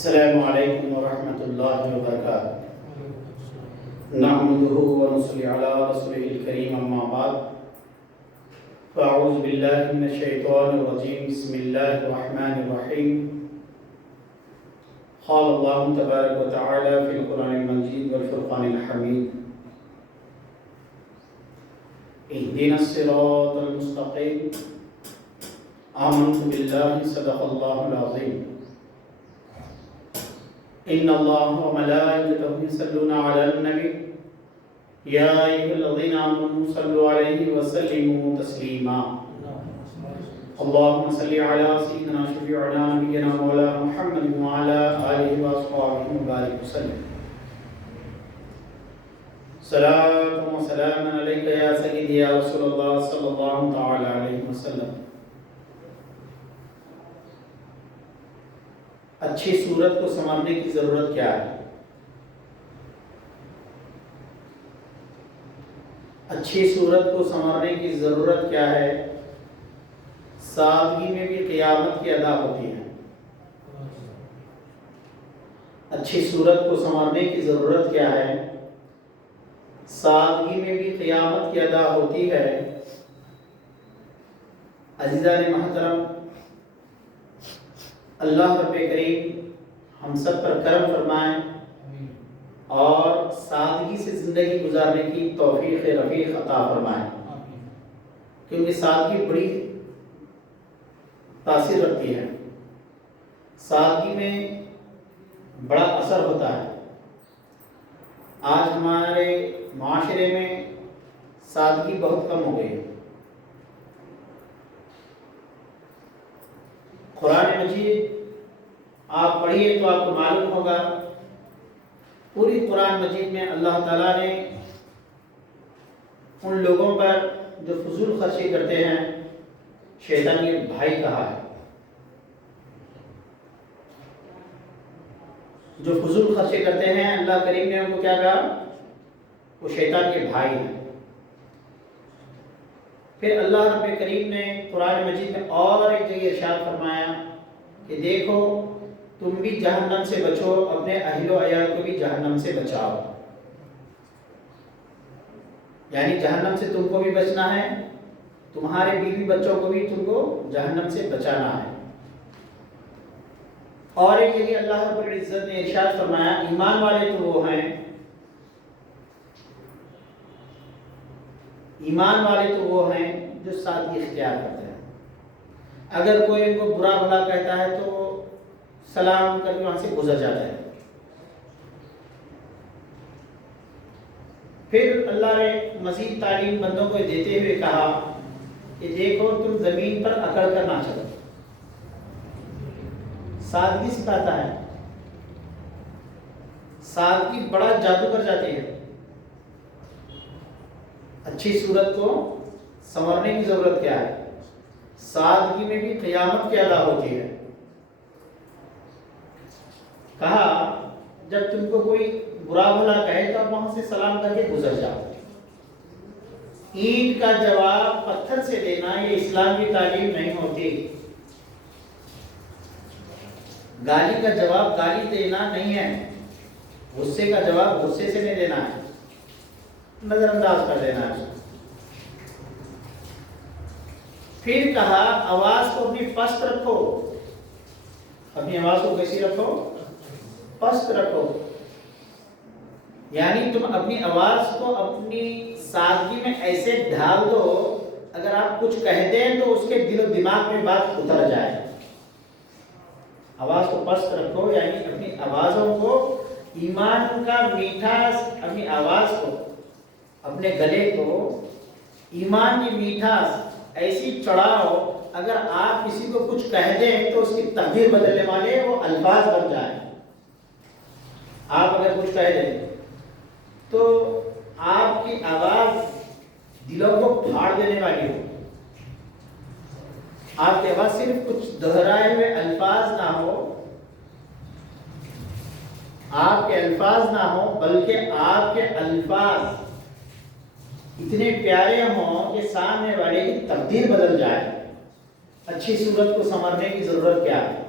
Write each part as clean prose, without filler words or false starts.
السلام علیکم ورحمۃ اللہ وبرکاتہ۔ نحمده ونصلی علی رسوله الکریم، اما بعد فاعوذ باللہ من الشیطان الرجیم، بسم اللہ الرحمن الرحیم۔ قال اللہ تبارک وتعالی فی القرآن المجید والفرقان الحمید، اہدنا الصراط المستقیم، آمنت باللہ صدق اللہ العظیم، ان اللہ وملائکتہ یصلون علی النبی یا ایھا الذین آمنوا صلوا علیہ وسلموا تسلیما۔ اللہم صل علی سیدنا شفیعنا نبینا مولانا محمد وعلی آلہ واصحابہ وبارک وسلم۔ صلاۃ و سلام علیک یا سیدی یا رسول اللہ صلی اللہ تعالی علیہ وسلم۔ اچھی صورت کو سنوارنے کی ضرورت کیا ہے؟ اچھی صورت کو سنوارنے کی ضرورت کیا ہے؟ سادگی میں بھی قیامت کی ادا ہوتی ہے۔ اچھی صورت کو سنوارنے کی ضرورت کیا ہے؟ سادگی میں بھی قیامت کی ادا ہوتی ہے۔ عزیزان محترم، اللہ رب کریم ہم سب پر کرم فرمائیں اور سادگی سے زندگی گزارنے کی توفیق رفیق عطا فرمائیں، کیونکہ سادگی بڑی تاثیر رکھتی ہے، سادگی میں بڑا اثر ہوتا ہے۔ آج ہمارے معاشرے میں سادگی بہت کم ہو گئی ہے۔ قرآن مجید آپ پڑھیے تو آپ کو معلوم ہوگا، پوری قرآن مجید میں اللہ تعالیٰ نے ان لوگوں پر جو فضول خرچی کرتے ہیں شیطان کے بھائی کہا ہے۔ جو فضول خرچی کرتے ہیں اللہ کریم نے ان کو کیا کہا؟ وہ شیطان کے بھائی ہیں۔ پھر اللہ رب کریم نے قرآن مجید میں اور ایک جگہ ارشاد فرمایا کہ دیکھو تم بھی جہنم سے بچو، اپنے اہل و عیال کو بھی جہنم سے بچاؤ۔ یعنی جہنم سے تم کو بھی بچنا ہے، تمہارے بیوی بچوں کو بھی تم کو جہنم سے بچانا ہے۔ اور ایک جگہ اللہ رب العزت نے ارشاد فرمایا ایمان والے تو وہ ہیں، ایمان والے تو وہ ہیں جو سادگی اختیار کرتے ہیں۔ اگر کوئی ان کو برا بھلا کہتا ہے تو سلام کر کے وہاں سے گزر جاتا ہے۔ پھر اللہ نے مزید تعلیم بندوں کو دیتے ہوئے کہا کہ دیکھو تم زمین پر اکڑ کر نہ چلو، سادگی سکھاتا ہے۔ سادگی بڑا جادو کر جاتی ہے۔ اچھی صورت کو سنورنے کی ضرورت کیا ہے؟ سادگی میں بھی قیامت کی ادا ہوتی ہے۔ کہا جب تم کو کوئی برا بھلا کہے تو آپ وہاں سے سلام کر کے گزر جاؤ۔ اینٹ کا جواب پتھر سے دینا یہ اسلام کی تعلیم نہیں ہوتی۔ گالی کا جواب گالی دینا نہیں ہے، غصے کا جواب غصے سے نہیں دینا ہے، نظر انداز کر دینا ہے۔ پھر کہا آواز کو اپنی پست رکھو۔ اپنی آواز کو کیسی رکھو؟ پست رکھو۔ یعنی تم اپنی آواز کو اپنی سادگی میں ایسے ڈھال دو اگر آپ کچھ کہہ دیں تو اس کے دل و دماغ میں بات اتر جائے۔ آواز کو پست رکھو یعنی اپنی آوازوں کو ایمان کا میٹھا، اپنی آواز کو، اپنے گلے کو ایمان کی میٹھاس ایسی چڑھاؤ اگر آپ کسی کو کچھ کہہ دیں تو اس کی تقدیر بدلنے والے وہ الفاظ بن جائیں۔ آپ اگر کچھ کہہ دیں تو آپ کی آواز دلوں کو پھاڑ دینے والی ہو۔ آپ کے پاس صرف کچھ دہرائے ہوئے الفاظ نہ ہو، آپ کے الفاظ نہ ہو بلکہ آپ کے الفاظ اتنے پیارے ہوں کہ سامنے والے کی تقدیر بدل جائے۔ اچھی صورت کو سنوارنے کی ضرورت کیا ہے؟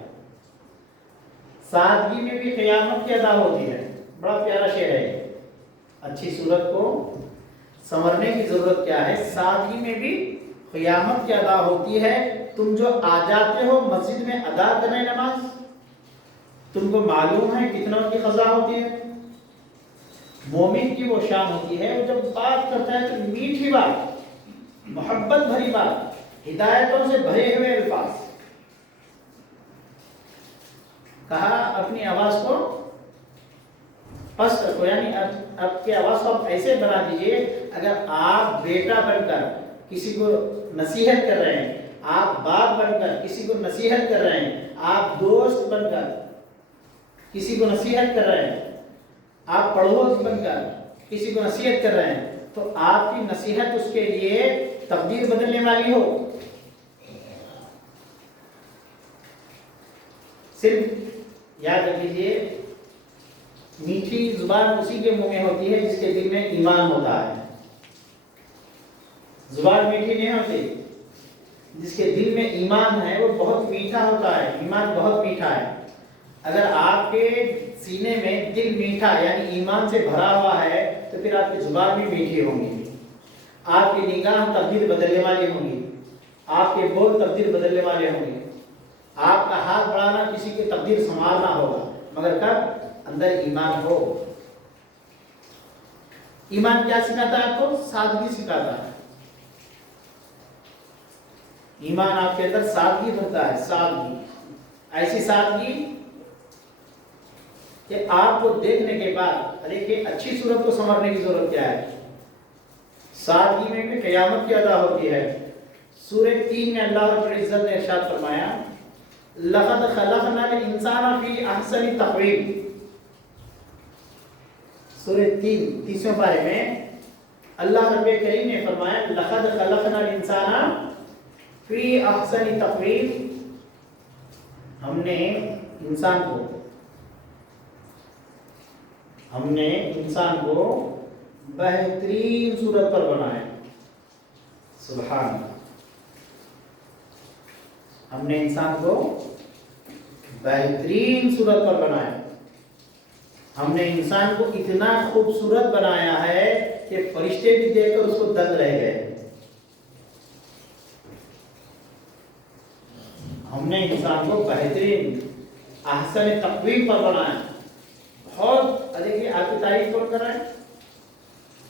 सादगी में भी क़यामत की अदा होती है। बड़ा प्यारा शेर है। अच्छी सूरत को संवरने की जरूरत क्या है, सादगी में भी क़यामत की अदा होती है। तुम जो आ जाते हो मस्जिद में अदा करने नमाज, तुमको मालूम है कितनों की क़ज़ा होती है। मोमिन की वो शान होती है, वो जब बात करता है तो मीठी बात, मोहब्बत भरी बात, हिदायतों से भरे हुए अल्फाज। कहा अपनी आवाज को पस्त रखो, यानी आपकी आवाज को आप ऐसे बना दीजिए, अगर आप बेटा बनकर किसी को नसीहत कर रहे हैं, आप बाप बनकर किसी को नसीहत कर रहे हैं, आप दोस्त बनकर किसी को नसीहत कर रहे हैं, आप पड़ोस बनकर किसी को नसीहत कर रहे हैं, तो आपकी नसीहत उसके लिए तकदीर बदलने वाली हो। सिर्फ याद रख लीजिए, मीठी जुबान उसी के मुंह में होती है जिसके दिल में ईमान होता है। जुबान मीठी नहीं होती, जिसके दिल में ईमान है वो बहुत मीठा होता है। ईमान बहुत मीठा है। अगर आपके सीने में दिल मीठा यानी ईमान से भरा हुआ है, तो फिर आपकी जुबान भी मीठी होंगी, आपकी निगाह तकदीर बदलने वाली होंगी, आपके बोल तकदीर बदलने वाले होंगे, आपका हाथ बढ़ाना किसी की तकदीर संभालना होगा, मगर कब अंदर ईमान हो। ईमान क्या सिखाता है आपको? सादगी सिखाता है। ईमान आपके अंदर सादगी भरता है। सादगी, ऐसी सादगी कि आपको देखने के बाद देखिए अच्छी सूरत को संवरने की जरूरत क्या है। सादगी में भी क़यामत की अदा होती है। सूरह 3 में अल्लाह रब्बुल इज्जत ने इरशाद फरमाया, लक़द ख़लक़नल इंसाना फ़ी अहसनि तक़वीम। सूरह 3 तीसवें पारे में अल्लाह रब्बुल करीम ने फरमाया, लक़द ख़लक़नल इंसाना फ़ी अहसनि तक़वीम। हमने इंसान को बेहतरीन सूरत पर बनाया। सुभान अल्लाह। हमने इंसान को बेहतरीन सूरत पर बनाया। हमने इंसान को इतना खूबसूरत बनाया है कि फरिश्ते भी देखकर उसको दंग रह गए। हमने इंसान को बेहतरीन अहसन तक़वीम पर बनाया। बहुत देखिए, आपकी तारीफ कौन कर रहा है?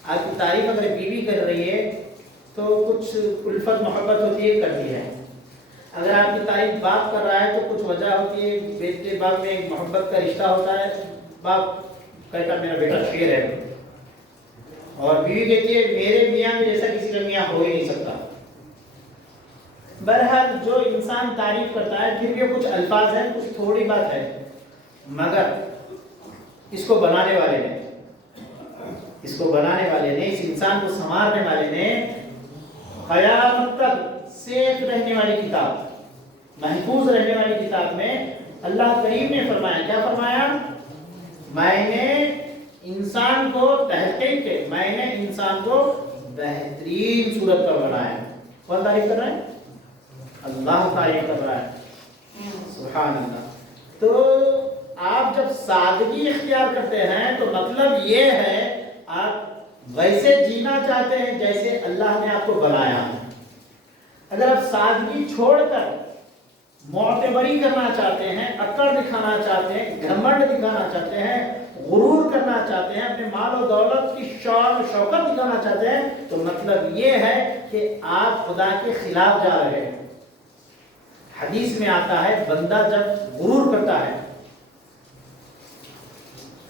आपकी तारीफ अगर बीवी कर रही है तो कुछ उल्फत मोहब्बत होती है, करती है। अगर आपकी तारीफ बाप कर रहा है तो कुछ वजह होती है, बेटे बाप में एक मोहब्बत का रिश्ता होता है। बाप कहता मेरा बेटा शेर है, और बीवी कहती है मेरे मियाँ में जैसा किसी का मियाँ हो ही नहीं सकता। बहरहाल जो इंसान तारीफ करता है, फिर भी कुछ अल्फाज है, कुछ थोड़ी बात है, मगर इसको बनाने वाले ने, इस इंसान को संवारने वाले ने क़यामत तक सेफ रहने वाली किताब, महफूज रहने वाली किताब में अल्लाह करीम ने फरमाया, क्या फरमाया? मैंने इंसान को बेहतरीन सूरत पर बनाया। कौन तारीफ कर रहा है? अल्लाह तारीफ कर रहा है। सुभान अल्लाह। तो आप जब सादगी इख्तियार करते हैं तो मतलब ये है आप वैसे जीना चाहते हैं जैसे अल्लाह ने आपको बनाया है। अगर आप सादगी छोड़कर मोतबरी करना चाहते हैं, अकड़ दिखाना चाहते हैं, घमंड दिखाना चाहते हैं, गुरूर करना चाहते हैं, अपने माल और दौलत की शान शौकत दिखाना चाहते हैं, तो मतलब ये है कि आप खुदा के खिलाफ जा रहे हैं। हदीस में आता है, बंदा जब गुरूर करता है,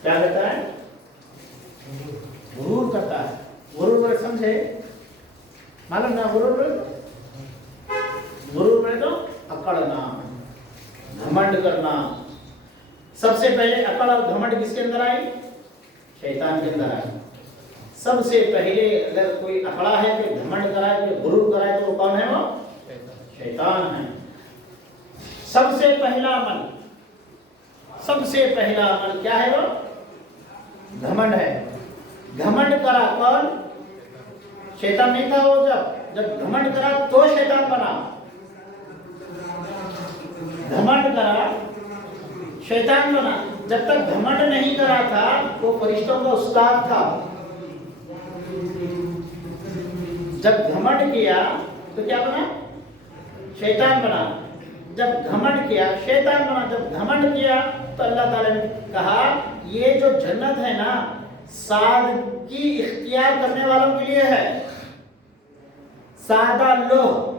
क्या करता है? गुरूर करता है। गुरूर समझे? मालूम ना गुरूर में तो अकड़ना, घमंड करना। सबसे पहले अकड़ और घमंड किसके अंदर आई? शैतान के अंदर आई। सबसे पहले अगर कोई अकड़ा है, कोई घमंड करा है, कोई गुरूर करा है, तो वो कौन है? वो शैतान है। सबसे पहला अमल क्या है? वो घमंड है। घमंड करा कौन? शैतान नहीं था वो। जब घमंड करा तो शैतान बना। घमंड करा शैतान बना। जब तक घमंड नहीं करा था वो फरिश्तों का उस्ताद था। जब घमंड किया तो क्या बना? शैतान बना। जब घमंड किया शैतान बना। जब घमंड किया तो अल्लाह ताला ने कहा ये जो जन्नत है ना, सादगी इख्तियार करने वालों के लिए है। सादा लोग,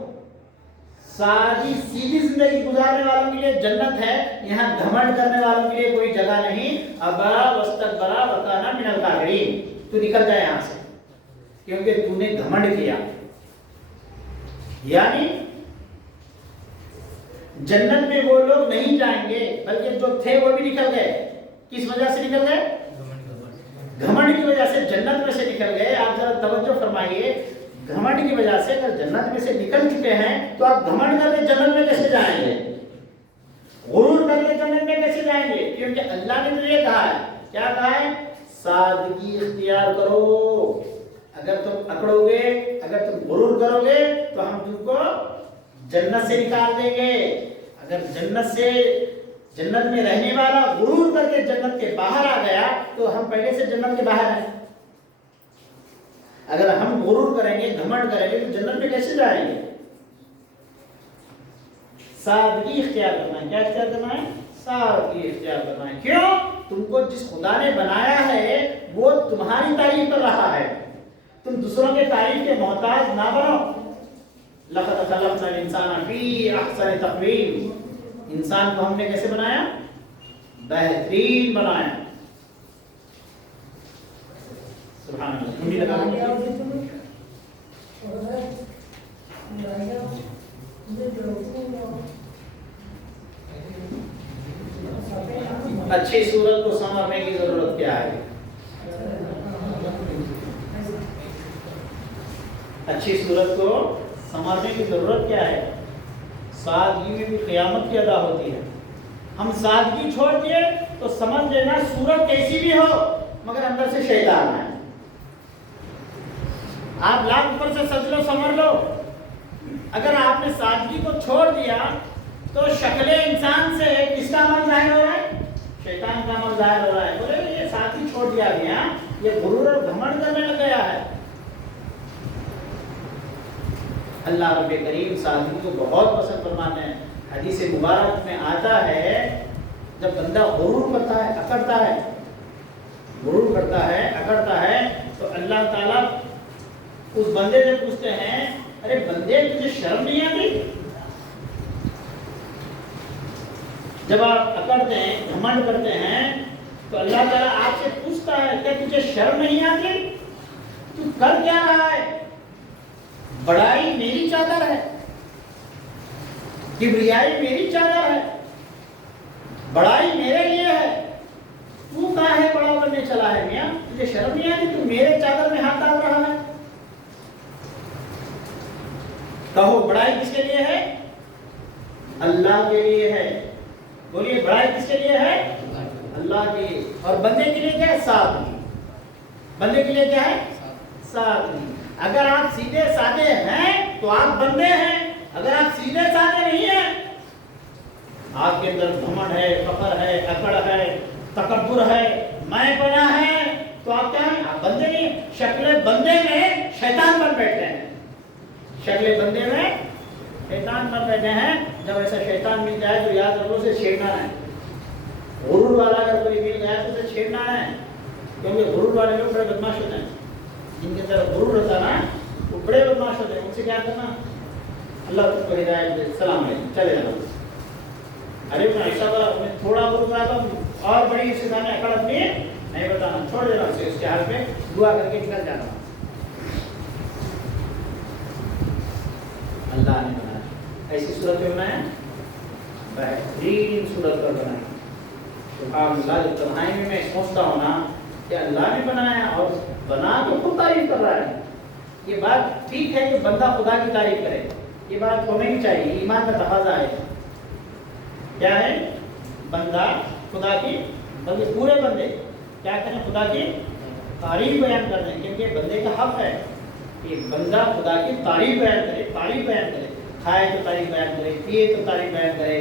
सादी सीधी जिंदगी गुजारने वालों के लिए जन्नत है। यहाँ घमंड करने वालों के लिए कोई जगह नहीं। अबा वस्तकबरा व काना मिनल काफिरीन। तू निकल जाए यहाँ से, क्योंकि तूने घमंड किया। यानी जन्नत में वो लोग नहीं जाएंगे, बल्कि जो थे वो भी निकल गए। किस वजह से निकल गए? घमंड की वजह से जन्नत में से निकल गए। आप जरा तवज्जो फरमाइए, घमंड की वजह से अगर जन्नत में से निकल चुके हैं तो आप घमंड करके जन्नत में कैसे जाएंगे? गुरूर करके जन्नत में कैसे जाएंगे? क्योंकि अल्लाह ने तो ये कहा है, क्या कहा है? सादगी इख्तियार करो। अगर तुम अकड़ोगे, अगर तुम गुरूर करोगे तो हम तुमको जन्नत से निकाल देंगे। अगर जन्नत में रहने वाला गुरूर करके जन्नत के बाहर आ गया तो हम पहले से जन्नत के बाहर हैं। अगर हम गुरूर करेंगे, घमंड करेंगे तो जन्नत में कैसे जाएंगे? सादगी इख्तियार करना है। क्या इख्तियार करना है? सादगी इख्तियार करना है। क्यों? तुमको जिस खुदा ने बनाया है वो तुम्हारी तारीफ कर रहा है। तुम दूसरों के तारीफ के मोहताज ना बनो। लक़द खलक़नल इंसान फी अहसन तक़वीम। इंसान को हमने कैसे बनाया? बेहतरीन बनाया। सुभान अल्लाह। कुंडी लगा अच्छी सूरत को संवारने की जरूरत क्या है? अच्छी सूरत को संवारने की जरूरत क्या है? सादगी में भी क़यामत की अदा होती है। हम सादगी छोड़ दिए तो समझ लेना सूरत कैसी भी हो मगर अंदर से शैतान है। आप लाख ऊपर से सज लो संवर लो, अगर आपने सादगी को छोड़ दिया तो शक्ले इंसान से किसका अमल जाहिर हो रहा है? शैतान का अमल जाहिर हो रहा है। बोले ये सादगी छोड़ दिया गया, ये गुरूर और घमंड करने लग गया है। अल्लाह रब्बे करीम सादगी को बहुत पसंद फरमाते हैं। हदीस मुबारक में आता है जब बंदा गुरूर करता है, अकड़ता है, गुरूर करता है, अकड़ता है तो अल्लाह ताला उस बंदे से पूछते हैं, अरे बंदे तुझे शर्म नहीं आती? जब आप अकड़ते हैं, घमंड करते हैं तो अल्लाह ताला आपसे पूछता है क्या तुझे शर्म नहीं आती? तू कर क्या रहा है? बड़ाई मेरी चादर है, किबरियाई मेरी चादर है, बड़ाई मेरे लिए है। तू काहे बड़ा बनने चला है मियां? तुझे शर्म नहीं आती? तू मेरे चादर में हाथ डाल रहा है। कहो बड़ाई किसके लिए है? अल्लाह के लिए है। बोलिए बड़ाई किसके लिए है? अल्लाह के लिए। और बंदे के लिए क्या है? सादगी। बंदे के लिए क्या है? सादगी। अगर आप सीधे साधे हैं तो आप बंदे हैं। अगर आप सीधे साधे नहीं हैं, आपके अंदर घमंड है, फखर है, अकड़ है, तकब्बुर है, मैं बना है, तो आप क्या हैं? आप बंदे नहीं। शक्ले बंदे में शैतान बन बैठे हैं। शक्ले बंदे में शैतान बन बैठे हैं। जब ऐसा शैतान मिल जाए तो याद रखो उसे छेड़ना है। गुरूर वाला अगर कोई मिल गया तो उसे छेड़ना है, क्योंकि गुरूर वाले लोग बड़े बदमाश होते हैं। जिनके अंदर गुरूर रहता ना वो बड़े बदमाश होते हैं। उनसे क्या करना? अल्लाह तुमको हिदायत दे, सलाम अलैकुम, चले जाना। अरे मैं ऐसा मैं थोड़ा गुरूर करा था और बड़ी इसके सामने अकड़ अपनी नहीं बताना, छोड़ देना उसे, उसके हाल पे दुआ करके निकल जाना। अल्लाह ने बनाया ऐसी सूरत में बनाया, बेहतरीन सूरत पर बनाया। सुभान अल्लाह। जब तन्हाई में मैं सोचता हूँ ना कि अल्लाह ने बनाया और बना तो खुद तारीफ कर रहा है। ये बात ठीक है कि बंदा खुदा की तारीफ करे, ये बात होनी ही चाहिए, ईमान का तकाजा है। क्या है? बंदा खुदा की, बल्कि पूरे बंदे क्या करें? खुदा की तारीफ बयान कर दें, क्योंकि बंदे का हक है कि बंदा खुदा की तारीफ बयान करे, तारीफ बयान करे। खाए तो तारीफ बयान करे, पिए तो तारीफ बयान करे,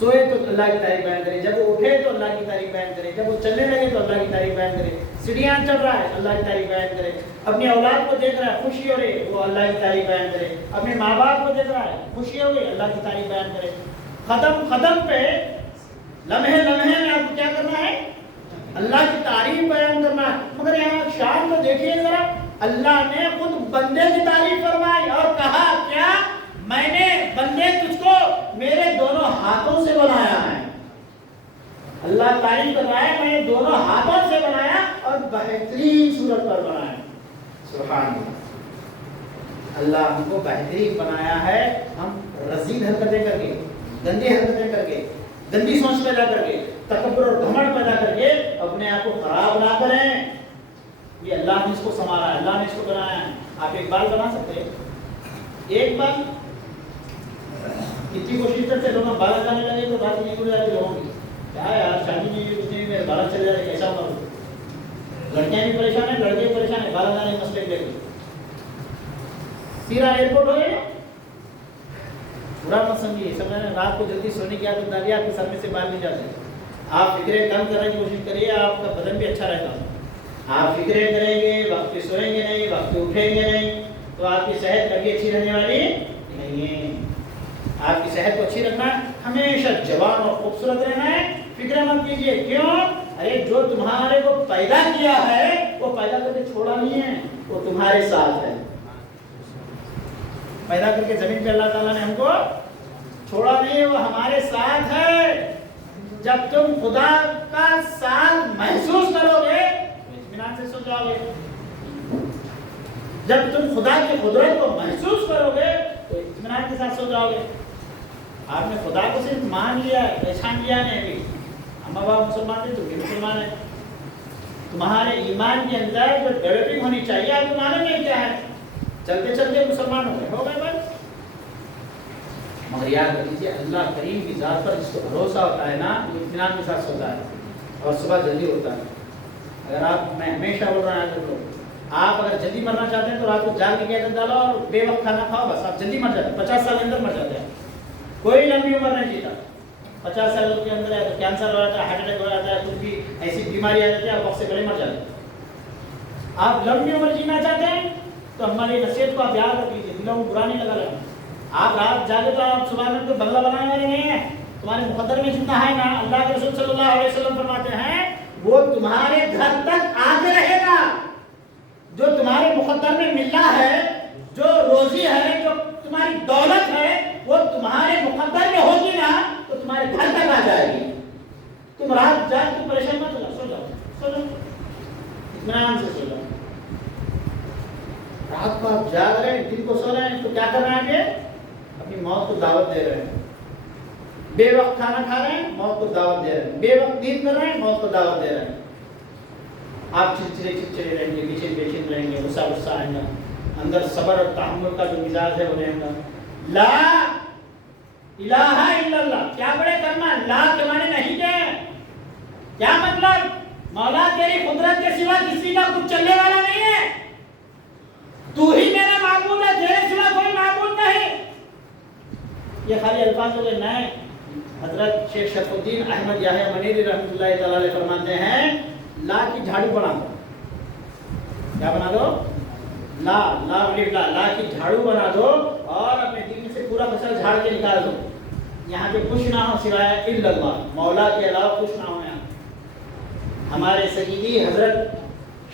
सोए तो अल्लाह की तारीफ बयान करे, जब वो उठे तो अल्लाह की तारीफ बयान करे, जब वो चलने लगे तो अल्लाह की तारीफ बयान करे, सीढ़ियाँ चढ़ रहा है अल्लाह की तारीफ बयान करे, अपनी औलाद को देख रहा है खुशी हो रही वो अल्लाह की तारीफ बयान करे, अपने माँ बाप को देख रहा है खुशी हो गई अल्लाह की तारीफ बयान करे। खत्म पे लम्हे में आपको क्या करना है? अल्लाह की तारीफ बयान करना है। मगर यहाँ शान को देखिए जरा, अल्लाह ने खुद बंदे की तारीफ फरमाई और कहा क्या? मैंने बंदे तुझको मेरे दोनों हाथों से बनाया है। अल्लाह तारीफ कर रहा है, मैंने दोनों हाथों से बनाया और बेहतरीन सूरत पर बनाया। सुभान अल्लाह। अल्लाह हमको बेहतरीन बनाया है। हम रजीद हरकतें करके, गंदी हरकतें करके, गंदी सोच पैदा करके, तकब्बुर और घमंड पैदा करके अपने आप को खराब ना करें। ये अल्लाह ने इसको संवारा है, अल्लाह ने इसको बनाया है। आप एक बाल बना सकते हैं? एक बाल कितनी कोशिश करते लोग बाल लगाने लगे तो बात नहीं उड़ जाती लोगों की। क्या यार शादी नहीं हुई उसने मेरे बाल चले जाए कैसा होगा? लड़कियां भी परेशान है, लड़के भी परेशान है, बाल लगाने के मसले लेके सीधा एयरपोर्ट हो गया। बुरा मत समझिए, समझ रात को जल्दी सोने की आदत डालिए, आपके सर में से बाल नहीं जाते। आप फिक्रें कम करने की कोशिश करिए, आपका बदन भी अच्छा रहेगा। आप फिक्रें करेंगे, वक्त पे सोएंगे नहीं, वक्त पे उठेंगे नहीं, तो आपकी सेहत कभी अच्छी रहने वाली नहीं है। आपकी सेहत को अच्छी रखना है, हमेशा जवान और खूबसूरत रहना है। फिक्र मत कीजिए, क्यों? अरे जो तुम्हारे को पैदा किया है वो पैदा करके छोड़ा नहीं है, वो तुम्हारे साथ है। पैदा करके जमीन पे अल्लाह ताला ने हमको छोड़ा नहीं, वो हमारे साथ है। जब तुम खुदा का साथ महसूस करोगे तो इत्मीनान से सो जाओगे। जब तुम खुदा की कुदरत को महसूस करोगे तो इत्मीनान के साथ सो जाओगे। आपने खुदा को सिर्फ मान लिया, पहचान लिया नहीं, अम्मा बाप मुसलमान थे, तुम भी मुसलमान है। तुम्हारे ईमान के अंदर जो डेवलपिंग होनी चाहिए आप मालूम है क्या है? चलते चलते मुसलमान हो गए बस। मगर याद रखिए, अल्लाह करीम की ज़ात पर जिसको भरोसा होता है ना, वो इत्मीनान के साथ सोता है और सुबह जल्दी होता है। अगर आप, मैं हमेशा बोल रहा हूँ, आप अगर जल्दी मरना चाहते हैं तो रात को जाग के आदत डालो और बेवक्त खाना खाओ, बस आप जल्दी मर जाते हैं। 50 साल के अंदर मर जाते हैं। कोई लंबी उम्र नहीं जीता। 50 साल के अंदर है तो कैंसर हो जाता है, हार्ट अटैक हो जाता है, कुछ भी ऐसी बीमारी आ जाती है, आप वक्त से पहले मर जाते हैं। आप लंबी उम्र जीना चाहते हैं तो हमारी नसीहत को आप याद रख लीजिए, दिलों में बुरा नहीं लगा लेना। आप रात जागे तो आप सुबह में कोई बंगला बनाने वाले नहीं है। तुम्हारे मुकद्दर में जितना है ना, अल्लाह के रसूल सल्लल्लाहु अलैहि वसल्लम फरमाते हैं वो तुम्हारे घर तक आते रहेगा। जो तुम्हारे मुकद्दर में मिला है, जो रोजी है, जो तुम्हारी दौलत है, वो तुम्हारे मुकद्दर में होगी ना तो तुम्हारे घर तक आ जाएगी। तुम रात जाग के परेशान मत हो, सो जाओ, इत्मीनान से सो जाओ। रात को आप जाग रहे हैं, दिन को सो रहे हैं, तो क्या कर रहे हैं? अपनी मौत को दावत दे रहे हैं। बेवक्त खाना खा रहे हैं, मौत को दावत दे रहे हैं। बेवक्त नींद कर रहे हैं, मौत को दावत दे रहे हैं। आप चिड़चिड़े रहेंगे, बेचैन रहेंगे, गुस्सा आएगा, अंदर सब्र और तहम्मुल का जो मिजाज है वो रहेगा। ला इलाहा इल्लल्लाह, क्या बड़े करना, ला के माने नहीं के। क्या मतलब? मौला तेरी कुदरत के सिवा किसी का कुछ चलने वाला नहीं है, तू ही मेरा माबूद है, तेरे सिवा कोई माबूद नहीं। ये खाली अल्फाज हो गए, नए। हजरत शेख शरफुद्दीन अहमद याहिया मनीरी रहमतुल्लाह तआला अलैह फरमाते हैं ला की झाड़ू बना दो। क्या बना दो? ला की झाड़ू बना दो और अपने दिल से पूरा कचरा झाड़ के निकाल दो। यहाँ पे कुछ ना हो सिवाय इल्लल्लाह, मौला के अलावा कुछ ना हो। यहाँ हमारे सय्यदी हजरत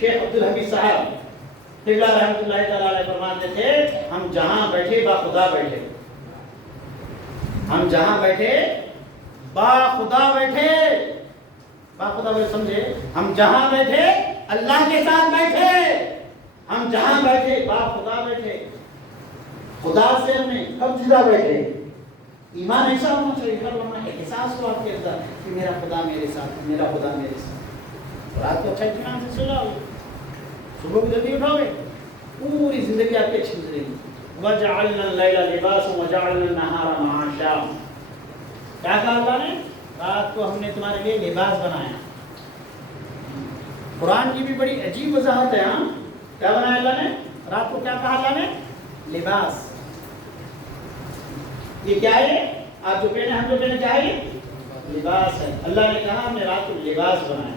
शेख अब्दुल हमीद साहब क़िबला रहमतुल्लाह तआला अलैह फरमाते थे हम जहाँ बैठे बाखुदा बैठे, हम जहाँ बैठे बाखुदा बैठे। बाखुदा बैठे समझे? हम जहाँ बैठे अल्लाह के साथ बैठे, हम जहाँ बैठे बाखुदा बैठे। खुदा से हमें कब जुदा बैठे? ईमान ऐसा होना चाहिए, हर वक्त एहसास हो आपके अंदर कि मेरा खुदा मेरे साथ, मेरा खुदा मेरे साथ। रात को अच्छा इत्मीनान से सो जाओगे, सुबह को जल्दी उठोगे, पूरी जिंदगी आपकी अच्छी गुजरेगी। वजअलना लैला लिबासा वजअलना नहारा माशा। क्या कहा अल्लाह ने? रात को हमने तुम्हारे लिए लिबास बनाया। कुरान की भी बड़ी अजीब वजाहत है। हाँ, क्या बनाया अल्लाह ने? रात को क्या कहा अल्लाह ने? लिबास। ये क्या है? आप जो पहने, हम जो पहने, क्या है? لباس ہے. اللہ نے کہا ہم نے رات کو لباس بنایا.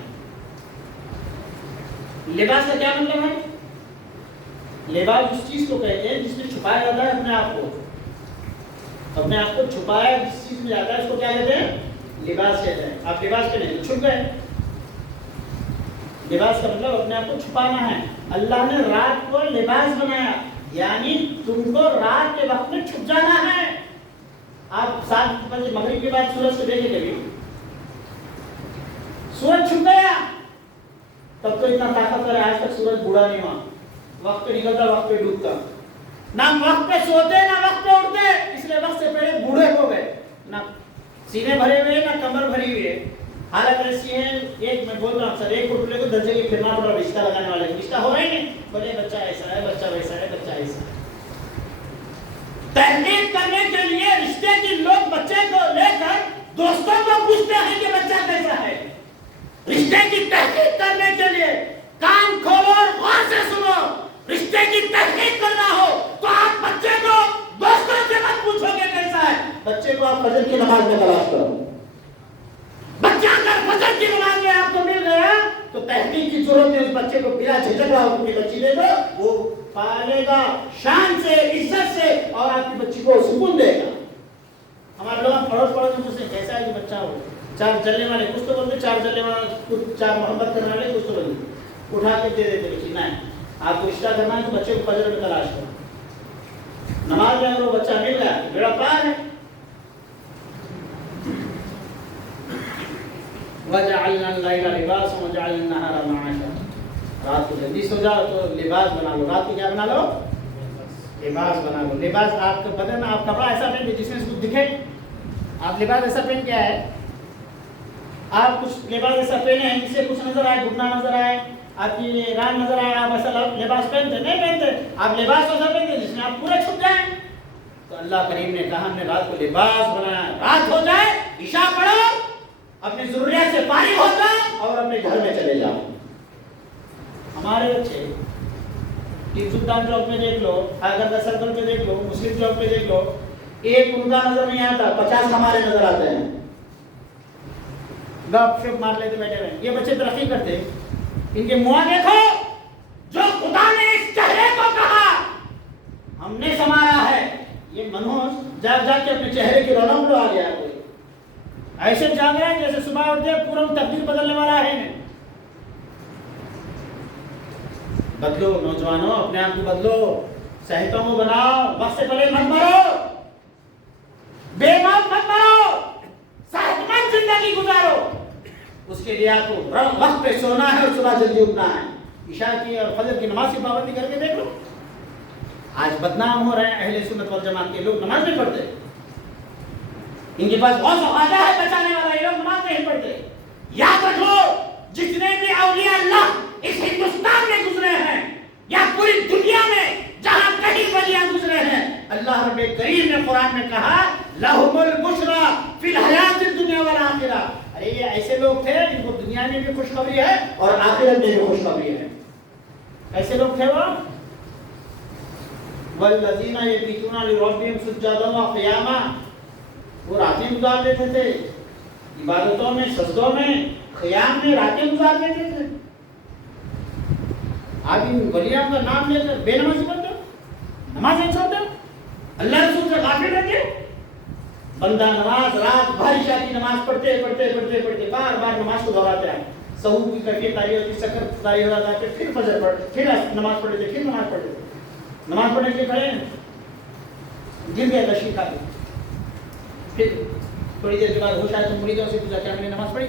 لباس کا کیا مطلب ہے؟ لباس اس چیز کو کہتے ہیں جس میں چھپایا جاتا ہے اپنے آپ کو. اپنے آپ کو چھپایا جس چیز میں جاتا ہے اس کو کیا کہتے ہیں؟ لباس کہتے ہیں. آپ لباس پہنے تو چھپ گئے. لباس کا مطلب اپنے آپ کو چھپانا ہے. اللہ نے رات کو لباس بنایا یعنی تم کو رات کے وقت میں چھپ جانا ہے. آپ 7 بجے مغرب کے بعد سورج سے دیکھیں کبھی سورج چھپ گیا تب تو اتنا طاقتور ہے. آج تک سورج بوڑھا نہیں ہوا. وقت پہ نکلتا وقت پہ ڈوبتا. نہ وقت پہ سوتے نہ وقت پہ اٹھتے. اس لیے وقت سے پہلے بوڑھے ہو گئے. نہ سینے بھرے ہوئے نہ کمر بھری ہوئی ہے. حالت ایسی ہے ایک میں بول رہا ہوں سر 1 فٹ لے کو 10 جگہ پھرنا پڑا رشتہ لگانے والے. رشتہ ہو رہا ہی نہیں. بولے بچہ ایسا ہے بچہ ویسا ہے بچہ ایسا ہے. تحقیق کرنے کے لیے رشتے کی لوگ بچے کو لے کر دوستوں کو پوچھتے ہیں کہ بچہ کیسا ہے. رشتے کی تحقیق کرنے کے لیے کان کھولو اور غور سے سنو. رشتے کی تحقیق کرنا ہو تو آپ بچے کو دوستوں سے مت پوچھو کہ کیسا ہے. بچے کو آپ فجر کی نماز میں تلاش کرو. بچہ اگر فجر کی نماز میں آپ کو مل گیا تو تحقیق کی ضرورت ہے. اس بچے کو بلا جھجک رہا اپنی بچی دے دو. وہ پالے گا شان سے عزت سے اور آپ کی بچی کو سکون دے گا. ہمارے لوگ پڑوس پڑوس میں پوچھتے کیسا ہے کہ بچہ ہو. 4 چلنے والے کچھ تو بولتے 4 چلنے والے کچھ 4 محبت کرنے والے کچھ تو بولتے اٹھا کے دے دیتے بچی. نہیں آپ کو رشتہ کرنا ہے تو بچے کو فجر میں تلاش کرو. نماز میں اگر وہ بچہ مل گیا تو بیڑا پار ہے. وَجَعَلْنَا اللَّيْلَ لِبَاسًا وَجَعَلْنَا النَّهَارَ مَعَاشًا. رات کو جلدی سو جاؤ تو لباس بنا لو. رات کو کیا بنا لو؟ لباس بنا لو. لباس آپ کا بدن آپ کپڑا ایسا پہن کے جس میں کچھ دکھے. آپ لباس ایسا پہن کے آئے آپ کچھ لباس ایسا پہنے ہیں جس سے کچھ نظر آئے گھٹنا نظر آئے آپ کی ران نظر آئے. آپ ایسا لباس پہنتے نہیں پہنتے. آپ لباس ایسا پہنتے جس میں آپ پورے چھپ جائیں. تو اللہ کریم نے کہا ہم نے رات کو لباس بنایا. رات ہو جائے عشاء پڑھو اپنی ضروریات سے فارغ ہو جاؤ اور اپنے گھر میں چلے جاؤ. ہمارے بچے ٹیپو سلطان چوک میں دیکھ لو آگرہ سرکل پہ دیکھ لو مسلم چوک پہ دیکھ لو ایک ان کا نظر نہیں آتا 50 ہمارے نظر آتے ہیں. گپ شپ مار لیتے بیٹھے ہوئے. یہ بچے ترقی کرتے ان کے منہ دیکھو. جو خدا نے اس چہرے کو کہا ہم نے سنوارا ہے یہ منوج جاگ جاگ کے اپنے چہرے کی رونق لو آ گیا. کوئی ایسے جاگ رہے ہیں جیسے صبح اٹھتے پورا تقدیر بدلنے والا ہے. بدلو نوجوانوں اپنے آپ کو بدلو. صحتوں کو بناؤ. وقت سے پہلے مت مرو. بے موت مت مرو. صحت مند زندگی گزارو. اس کے لیے آپ کو وقت پہ سونا ہے اور صبح جلدی اٹھنا ہے. عشاء کی اور فجر کی نماز کی پابندی کر کے دیکھ لو. آج بدنام ہو رہے ہیں اہل سنت والجماعت کے لوگ نماز نہیں پڑھتے. ان کے پاس غوث و خواجہ ہے بچانے والا. یہ لوگ نماز نہیں پڑھتے. یاد رکھو جتنے بھی اولیاء اللہ اس ہندوستان میں گزرے ہیں یا پوری دنیا میں جہاں کہیں ولیاں گزرے ہیں اللہ رب کریم نے قرآن میں کہا لہم البشری فی الحیات الدنیا والآخرہ. ارے یہ ایسے لوگ تھے جن کو دنیا میں بھی خوشخبری ہے اور آخرت میں بھی خوشخبری ہے. ایسے لوگ تھے وہ والذین یبیتون لربہم سجدا وقیاما. وہ راتیں گزار دیتے تھے عبادتوں میں سجدوں میں قیام میں راتیں گزار دیتے تھے. آپ ان ولیوں کا نام لے کر بے نمازی بنتے ہو. نماز نہیں چھوڑتے ہو. اللہ رسول سے غافل رہتے ہو. بندہ نماز رات بھر عشاء کی نماز پڑھتے بار بار نماز کو دہراتے ہیں. سحور کی کیفیت تاری ہوتی شکر تاری ہو جاتا ہے پھر فجر پڑھ پھر نماز پڑھ لیتے پھر نماز پڑھ لیتے. نماز پڑھنے کے لیے کھڑے ہیں گر گیا تشریف کھا کے پھر تھوڑی دیر کے بعد ہوش آئے تو مریدوں سے پوچھا کیا میں نے نماز پڑھی.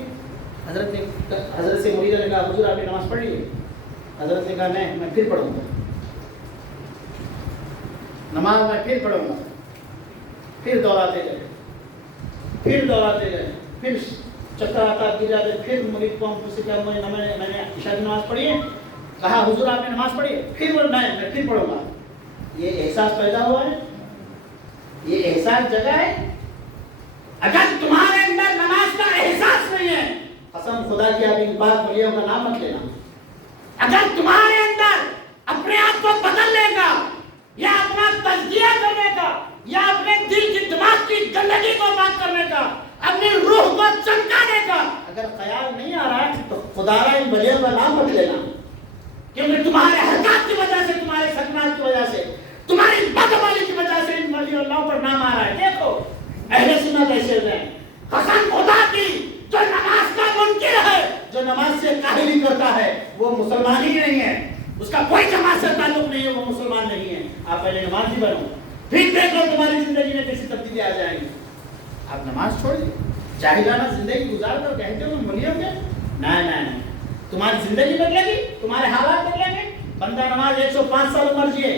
حضرت سے مریدوں نے کہا حضور آپ نے نماز پڑھ لی ہے. حضرت نے کہا نہیں میں پھر پڑھوں گا. نماز میں پھر پڑھوں گا. پھر دوہراتے گئے پھر چکر آتا گر جاتے. پھر مرید کو ہم سے کہا میں نے عشاء کی نماز پڑھی ہے. کہا حضور آپ نے نماز پڑھی ہے. پھر وہ نہیں میں پھر پڑھوں گا. یہ احساس پیدا ہوا ہے. یہ احساس جگہ ہے. اگر تمہارے اندر نماز کا احساس نہیں ہے قسم خدا کی آپ ان بات ولیوں کا نام مت لینا. اگر تمہارے اندر اپنے آپ کو بدلنے کا یا اپنا تزکیہ کرنے کا یا اپنے دل کی دماغ کی گندگی کو پاک کرنے کا اپنی روح کو اس کا کوئی جماعت سے تعلق نہیں ہے، وہ مسلمان نہیں ہے. آپ پہلے نمازی بنو، پھر دیکھو تمہاری زندگی میں کیسی تبدیلی آ جائیں گی. آپ نماز چھوڑ دیے، جاہلانہ زندگی گزار کر کہتے ہو مولویوں کے. نہیں، تمہاری زندگی بدلے گی، تمہارے حالات بدلیں گے. بندہ نماز 105 سال عمر جیے.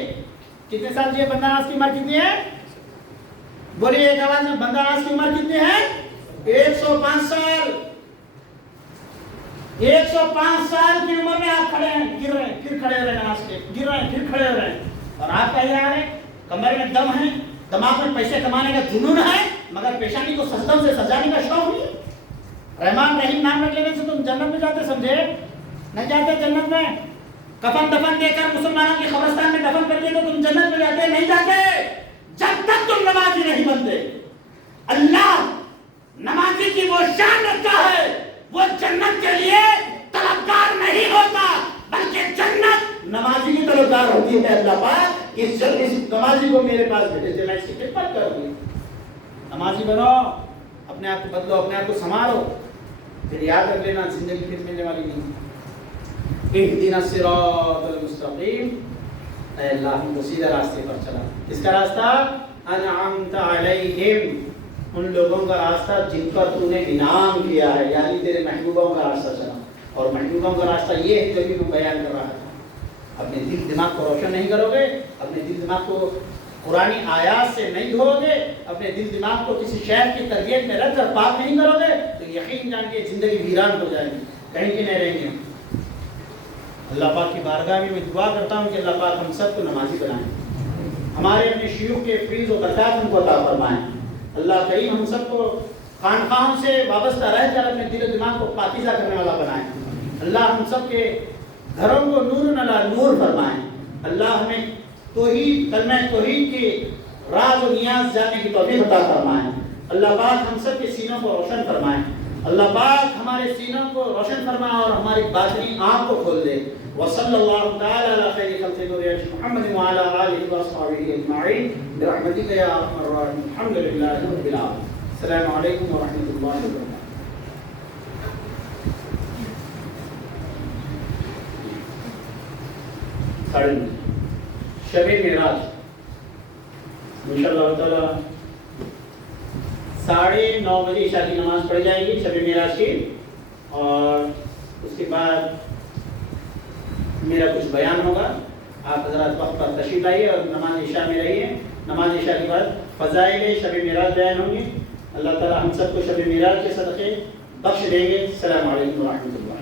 کتنے سال جیے بندہ نماز کی عمر کتنی ہے؟ بولیے ایک آواز میں، بندہ نماز کی عمر کتنی ہے؟ 105 سال. 105 سال کی عمر میں آپ کھڑے ہیں، گر رہے ہیں، پھر کھڑے ہو رہے ہیں، نماز کے گر رہے ہیں، پھر کھڑے ہو رہے ہیں. اور آپ کہہ رہے ہیں کمر میں دم ہے، دماغ میں پیسے کمانے کا جنون ہے، مگر پیشانی کو سجدوں سے سجانے کا شوق نہیں. رحمان رحیم نام رکھ لینے سے تم جنت میں جاتے سمجھے؟ نہیں جاتے جنت میں. کفن دفن دے کر مسلمانوں کی قبرستان میں دفن کر دے تو تم جنت میں جاتے نہیں جاتے جب تک تم نمازی نہیں بنتے. اللہ نمازی کی وہ شان رکھتا ہے، وہ جنت کے لیے طلبگار نہیں ہوتا بلکہ جنت نمازی کی طلبگار ہوتی ہے. اللہ پاک اس نمازی کو میرے پاس بھیجے، میں اس کی خدمت کروں گی. نمازی بنو، اپنے آپ کو بدلو، اپنے آپ کو سنوارو، پھر یاد رکھ لینا زندگی پھر ملنے والی نہیں. اہدنا الصراط المستقیم، اے اللہ ہم کو سیدھا راستے پر چلا. کس کا راستہ؟ انعمت علیہم، ان لوگوں کا راستہ جن پر تو نے انعام کیا ہے، یعنی تیرے محبوبوں کا راستہ چلا. اور محبوبوں کا راستہ یہ ہے جو بھی میں بیان کر رہا تھا. اپنے دل دماغ کو روشن نہیں کرو گے، اپنے دل دماغ کو قرآنی آیات سے نہیں دھو گے، اپنے دل دماغ کو کسی شہر کی تربیت میں رکھ کر پاک نہیں کرو گے تو یقین جانیے زندگی ویران ہو جائے گی، کہیں کی نہیں رہیں گے. اللہ پاک کی بارگاہ میں دعا کرتا ہوں کہ اللہ پاک ہم سب کو نمازی بنائیں، ہمارے اپنے شیوخ کے فیض و برکات ہم کو عطا فرمائیں. اللہ کریم ہم سب کو خانقاہوں سے وابستہ رہ کر اپنے دل و دماغ کو پاکیزہ کرنے والا بنائیں. اللہ ہم سب کے گھروں کو نور علی نور فرمائیں. اللہ ہمیں توحید، کلمہ توحید کی راز و نیاز جاننے کی توفیق عطا فرمائیں. اللہ پاک ہم سب کے سینوں کو روشن فرمائیں. اللہ پاک ہمارے سینوں کو روشن فرمائے اور ہماری باطنی آنکھ کو کھول دے. وصلی اللہ تعالی علی خیر خلق محمد وعلی آلہ وصحبہ اجمعین برحمتک یا ارحم الراحمین. الحمد للہ رب العالمین. السلام علیکم ورحمۃ اللہ وبرکاتہ. شب معراج انشاءاللہ تعالی 9:30 بجے عشاء کی نماز پڑھ جائے گی شب معراج کی، اور اس کے بعد میرا کچھ بیان ہوگا. آپ حضرات وقت پر تشریف لائیے اور نماز عشاء میں رہیے. نماز عشاء کے بعد فضائل شب معراج بیان ہوں گے. اللہ تعالی ہم سب کو شب معراج کے صدقے بخش دیں گے. السلام علیکم ورحمۃ اللہ.